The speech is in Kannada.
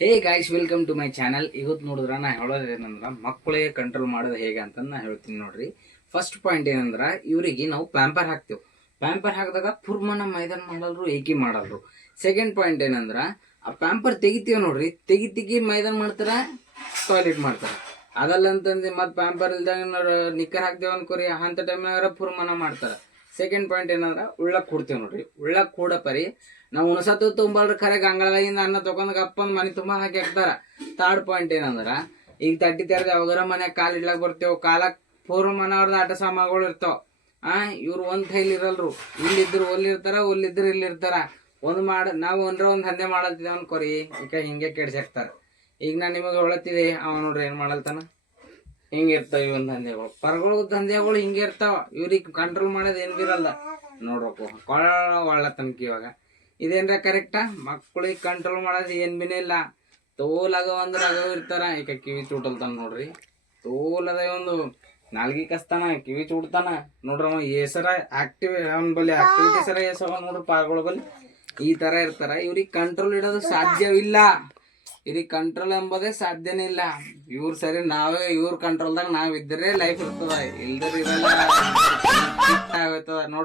Hey guys, welcome to my channel. ಇವತ್ತು ನೋಡಿದ್ರ ನಾ ಹೇಳೋದೇನಂದ್ರ ಮಕ್ಕಳಿಗೆ ಕಂಟ್ರೋಲ್ ಮಾಡೋದು ಹೇಗೆ ಅಂತ ನಾ ಹೇಳ್ತೀನಿ ನೋಡ್ರಿ. ಫಸ್ಟ್ ಪಾಯಿಂಟ್ ಏನಂದ್ರ ಇವರಿಗೆ ನಾವು ಪ್ಯಾಂಪರ್ ಹಾಕ್ತೇವೆ. ಪ್ಯಾಂಪರ್ ಹಾಕಿದಾಗ ಪುರ್ಮನ ಮೈದಾನ ಮಾಡಲ್ರು, ಏಕಿ ಮಾಡಲ್ರು. ಸೆಕೆಂಡ್ ಪಾಯಿಂಟ್ ಏನಂದ್ರ ಆ ಪ್ಯಾಂಪರ್ ತೆಗಿತೀವಿ ನೋಡ್ರಿ, ತೆಗಿ ಮೈದಾನ ಮಾಡ್ತಾರ, ಟಾಯ್ಲೆಟ್ ಮಾಡ್ತಾರ. ಅದಲ್ಲ ಅಂತಂದು ಮತ್ತೆ ಪ್ಯಾಂಪರ್ ಇಲ್ದಾಗ ನಿಕ್ಕರ್ ಹಾಕ್ತೇವೆ ಅನ್ಕೋರಿ, ಅಂತ ಟೈಮ್ನಾಗ ಪುರ್ಮನ ಮಾಡ್ತಾರ. ಸೆಕೆಂಡ್ ಪಾಯಿಂಟ್ ಏನಂದ್ರ ಉಳ್ಳಕ್ ಕೊಡ್ತೇವೆ ನೋಡ್ರಿ. ಉಳ್ಳಕ್ ಕೂಡ ಪರಿ ನಾವು ಉಣಸತ್ತು ತುಂಬಲ್ರಿ, ಖರೆ ಗಂಗಳಾಗಿಂದ ಅನ್ನ ತಗೊಂಡ್ ಗಪ್ಪಂದ್ ಮನೆ ತುಂಬಾ ಹಾಕಿ ಹಾಕ್ತಾರ. ಥರ್ಡ್ ಪಾಯಿಂಟ್ ಏನಂದ್ರ ಈಗ ತಟ್ಟಿ ತೆರೆದ ಯಾವಾಗಾರ ಮನ್ಯಾಗ ಕಾಲ್ ಇಡ್ಲಾಕ್ ಬರ್ತೇವ್, ಕಾಲಕ್ ಪೂರ್ವ ಮನವ್ರದ್ದು ಆಟ ಸಾಮಾನುಗಳು ಇರ್ತಾವ. ಇವ್ರು ಒಂದ್ ಕೈಲಿ ಇರಲ್ರು, ಇಲ್ಲಿದ್ರು ಒಲ್ಲಿರ್ತಾರ, ಒಲ್ಲಿದ್ರು ಇಲ್ಲಿರ್ತಾರ. ನಾವು ಒಂದ್ ದಂಧೆ ಮಾಡಲ್ತಿದ್ದೇವ್ ಅನ್ಕೋರಿ, ಈಗ ಹಿಂಗೆ ಕೆಡ್ಸಾಕ್ತಾರ. ಈಗ ನಾ ನಿಮಗೆ ಹೇಳತ್ತಿದೆ, ಅವ ನೋಡ್ರಿ ಏನ್ ಮಾಡಲ್ತಾನ, ಹಿಂಗಿರ್ತಾವ ಇವನ್ ದಂಧೆಗಳು. ಪರಗಳ ದಂಧೆಗಳು ಹಿಂಗೆ ಇರ್ತಾವ. ಇವ್ರಿಗೆ ಕಂಟ್ರೋಲ್ ಮಾಡೋದು ಏನ್ ಬಿರಲ್ಲ ನೋಡ್ಬೇಕು. ಒಳ್ಳ ತನಕ ಇವಾಗ ಇದೇನ್ರ ಕರೆಕ್ಟಾ? ಮಕ್ಕಳಿಗೆ ಕಂಟ್ರೋಲ್ ಮಾಡೋದು ಏನ್ ಬಿನೇ ಇಲ್ಲ. ತೋಲಾಗವ ಅಂದ್ರೆ ಆಗವ ಇರ್ತಾರ. ಈಗ ಕಿವಿ ಚೂಟಲ್ತಾನ ನೋಡ್ರಿ, ತೋಲದ ಒಂದು ನಾಲ್ಗಿ ಕಸ್ತಾನ, ಕಿವಿ ಚೂಡ್ತಾನ ನೋಡ್ರಿ. ಅವ ಏಸರ ಆಕ್ಟಿವ್, ಅವನ್ ಬಲ್ಲಿ ಆಕ್ಟಿವಿಟೀಸರ ಏಸವ ನೋಡ್ರಿ. ಪಾರ್ಗಳ ಬಲ್ಲಿ ಈ ತರ ಇರ್ತಾರ. ಇವ್ರಿಗೆ ಕಂಟ್ರೋಲ್ ಇಡೋದು ಸಾಧ್ಯವಿಲ್ಲ. ಇವ್ರಿಗೆ ಕಂಟ್ರೋಲ್ ಎಂಬುದೇ ಸಾಧ್ಯನೇ ಇಲ್ಲ. ಇವ್ರು ಸರಿ, ನಾವೇ ಇವ್ರ ಕಂಟ್ರೋಲ್ದಾಗ ನಾವ್ ಇದ್ರೆ ಲೈಫ್ ಇರ್ತದ, ಇಲ್ದ್ರ ಇರಲ್ಲ, ನೋಡ್ರಿ.